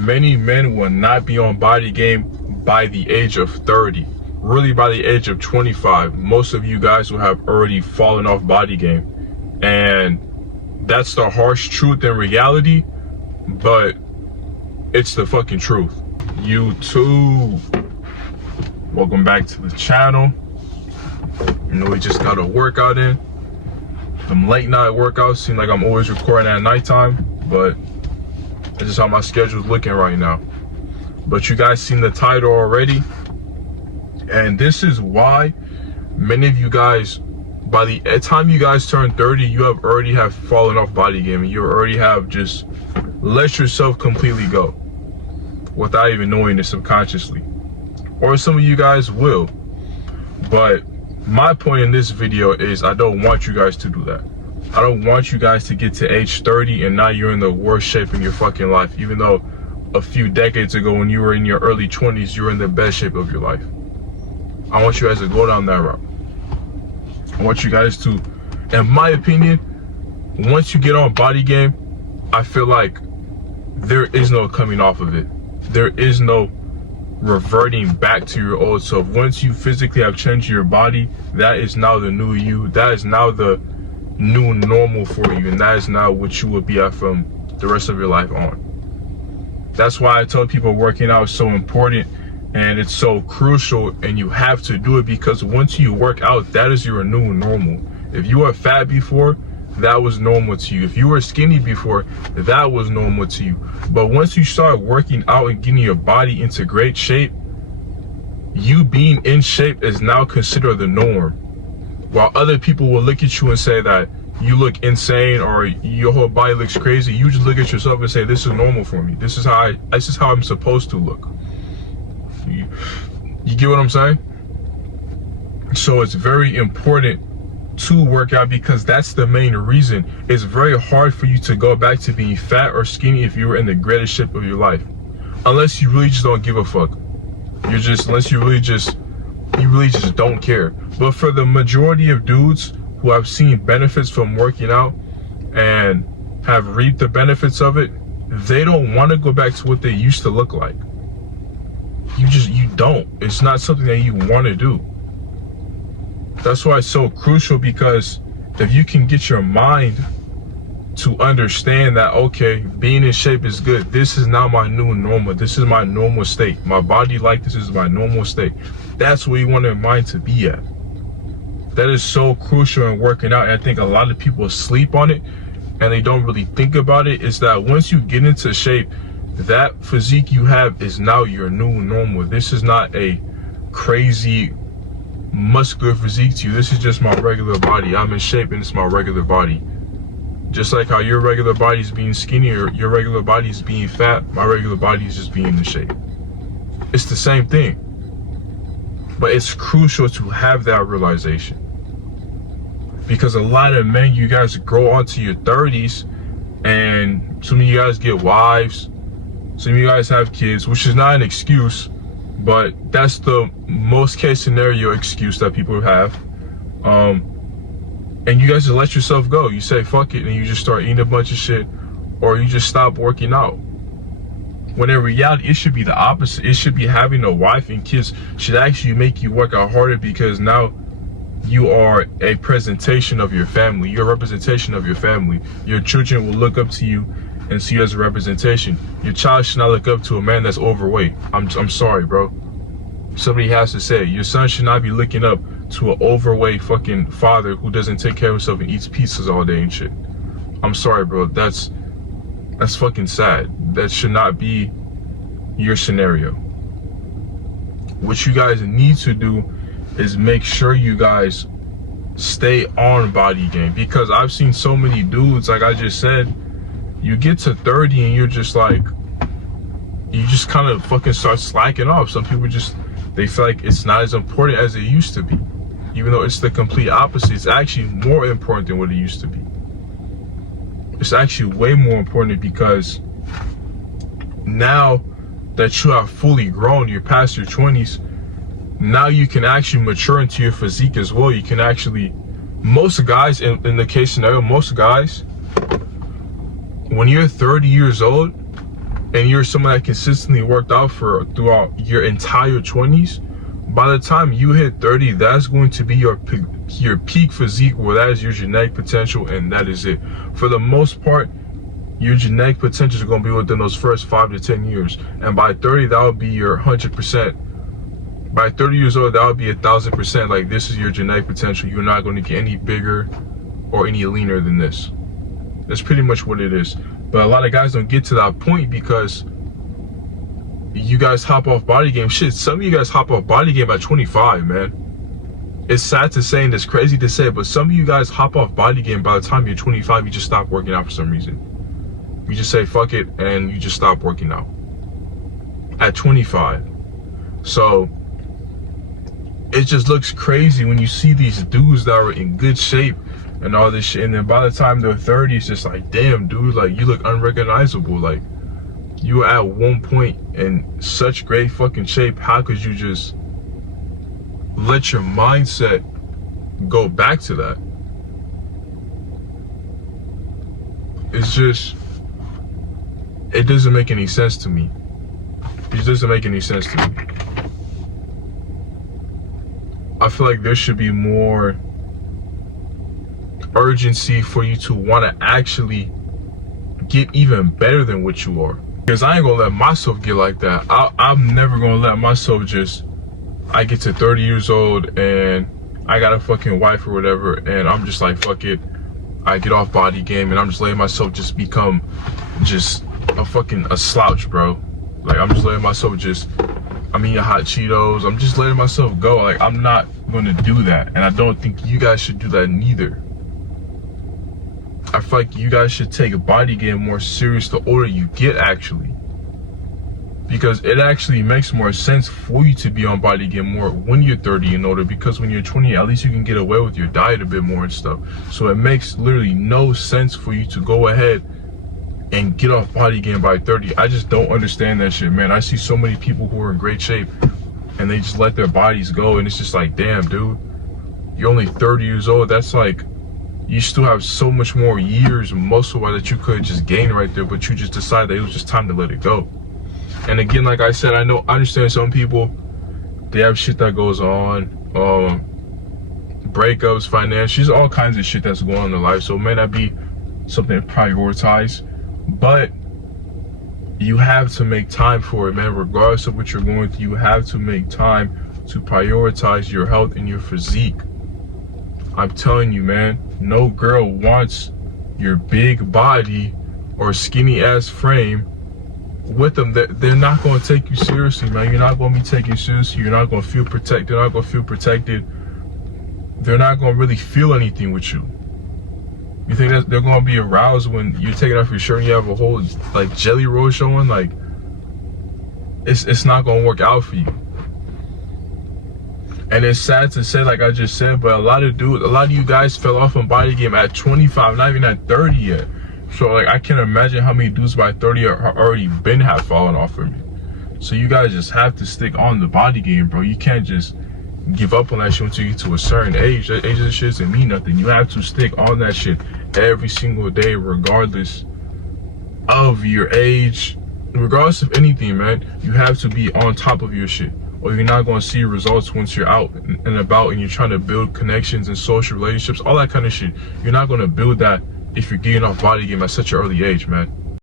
many men will not be on body game by the age of 30. Really, by the age of 25, most of you guys will have already fallen off body game. And that's the harsh truth and reality, but it's the fucking truth. YouTube, welcome back to the channel. You know, we just got a workout in. Them late night workouts seem like I'm always recording at nighttime, but it's just how my schedule's looking right now. But you guys seen the title already, and this is why many of you guys, by the time you guys turn 30, you have already fallen off body game, and you already have just let yourself completely go without even knowing it subconsciously. Or some of you guys will. But my point in this video is I don't want you guys to do that. I don't want you guys to get to age 30 and now you're in the worst shape in your fucking life, even though a few decades ago when you were in your early 20s, you were in the best shape of your life. I want you guys to go down that route. I want you guys to, in my opinion, once you get on body game, I feel like there is no coming off of it. There is no reverting back to your old self. Once you physically have changed your body, that is now the new you. That is now the new normal for you, and that is now what you will be at from the rest of your life on. That's why I tell people working out is so important and it's so crucial, and you have to do it, because once you work out, that is your new normal. If you were fat before, that was normal to you. If you were skinny before, that was normal to you. But once you start working out and getting your body into great shape, you being in shape is now considered the norm. While other people will look at you and say that you look insane or your whole body looks crazy, you just look at yourself and say, this is normal for me. This is how I'm supposed to look. You get what I'm saying? So it's very important to work out, because that's the main reason. It's very hard for you to go back to being fat or skinny if you were in the greatest shape of your life, unless you really just don't give a fuck. Unless you really just don't care. But for the majority of dudes who have seen benefits from working out and have reaped the benefits of it, they don't want to go back to what they used to look like. You don't. It's not something that you want to do. That's why it's so crucial, because if you can get your mind to understand that, okay, being in shape is good. This is now my new normal. This is my normal state. My body like this is my normal state. That's where you want your mind to be at. That is so crucial in working out. And I think a lot of people sleep on it and they don't really think about it. Is that once you get into shape, that physique you have is now your new normal. This is not a crazy muscular physique to you. This is just my regular body. I'm in shape and it's my regular body. Just like how your regular body is being skinny, or your regular body is being fat, my regular body is just being in shape. It's the same thing. But it's crucial to have that realization, because a lot of men, you guys grow onto your 30s and some of you guys get wives, some of you guys have kids, which is not an excuse, but that's the most case scenario excuse that people have. And you guys just let yourself go. You say fuck it and you just start eating a bunch of shit, or you just stop working out. When in reality, it should be the opposite. It should be having a wife and kids should actually make you work out harder, because now you are a presentation of your family. You're a representation of your family. Your children will look up to you and see you as a representation. Your child should not look up to a man that's overweight. I'm sorry, bro. Somebody has to say it. Your son should not be looking up to an overweight fucking father who doesn't take care of himself and eats pizzas all day and shit. I'm sorry, bro. That's fucking sad. That should not be your scenario. What you guys need to do is make sure you guys stay on body game, because I've seen so many dudes, like I just said, you get to 30 and you're just like, you just kind of fucking start slacking off. Some people just, they feel like it's not as important as it used to be, even though it's the complete opposite. It's actually more important than what it used to be. It's actually way more important, because now that you have fully grown, you're past your 20s, now you can actually mature into your physique as well. You can actually, most guys, in the case scenario, most guys, when you're 30 years old, and you're someone that consistently worked out for throughout your entire 20s, by the time you hit 30, that's going to be your peak physique, where that is your genetic potential, and that is it. For the most part, your genetic potential is going to be within those first 5 to 10 years. And by 30, that would be your 100%. By 30 years old, that would be 1,000%. Like, this is your genetic potential. You're not going to get any bigger or any leaner than this. That's pretty much what it is. But a lot of guys don't get to that point because you guys hop off body game. Shit, some of you guys hop off body game at 25, man. It's sad to say and it's crazy to say, but some of you guys hop off body game by the time you're 25, you just stop working out for some reason. You just say fuck it and you just stop working out at 25. So it just looks crazy when you see these dudes that are in good shape and all this shit, and then by the time they're 30, it's just like, damn, dude, like, you look unrecognizable. Like, you were at one point in such great fucking shape. How could you just let your mindset go back to that? It's just, it doesn't make any sense to me. It doesn't make any sense to me. I feel like there should be more urgency for you to want to actually get even better than what you are. Because I ain't gonna let myself get like that. I'm never gonna let myself just, I get to 30 years old and I got a fucking wife or whatever, and I'm just like, fuck it. I get off body game and I'm just letting myself just become just a slouch, bro. Like, I'm just letting myself I'm eating hot Cheetos. I'm just letting myself go. Like, I'm not gonna do that. And I don't think you guys should do that neither. I feel like you guys should take a body game more serious the older you get, actually. Because it actually makes more sense for you to be on body game more when you're 30 and older, because when you're 20, at least you can get away with your diet a bit more and stuff. So it makes literally no sense for you to go ahead and get off body game by 30. I just don't understand that shit, man. I see so many people who are in great shape and they just let their bodies go, and it's just like, damn, dude, you're only 30 years old. That's like, you still have so much more years muscle that you could just gain right there, but you just decided that it was just time to let it go. And again, like I said, I understand some people, they have shit that goes on, breakups, financials, all kinds of shit that's going on in their life. So it may not be something to prioritize, but you have to make time for it, man. Regardless of what you're going through, you have to make time to prioritize your health and your physique. I'm telling you, man, no girl wants your big body or skinny ass frame with them. They're not going to take you seriously, man. You're not going to be taken seriously. You're not going to feel protected. They're not going to feel protected. They're not going to really feel anything with you. You think that they're going to be aroused when you're taking off your shirt and you have a whole like jelly roll showing? Like, it's not going to work out for you. And it's sad to say, like I just said, but a lot of you guys fell off on body game at 25, not even at 30 yet. So like, I can't imagine how many dudes by 30 are already have fallen off from you. So you guys just have to stick on the body game, bro. You can't just give up on that shit until you get to a certain age. That age of the shit doesn't mean nothing. You have to stick on that shit every single day, regardless of your age, regardless of anything, man. You have to be on top of your shit, or you're not going to see results once you're out and about and you're trying to build connections and social relationships, all that kind of shit. You're not going to build that if you're getting off body game at such an early age, man.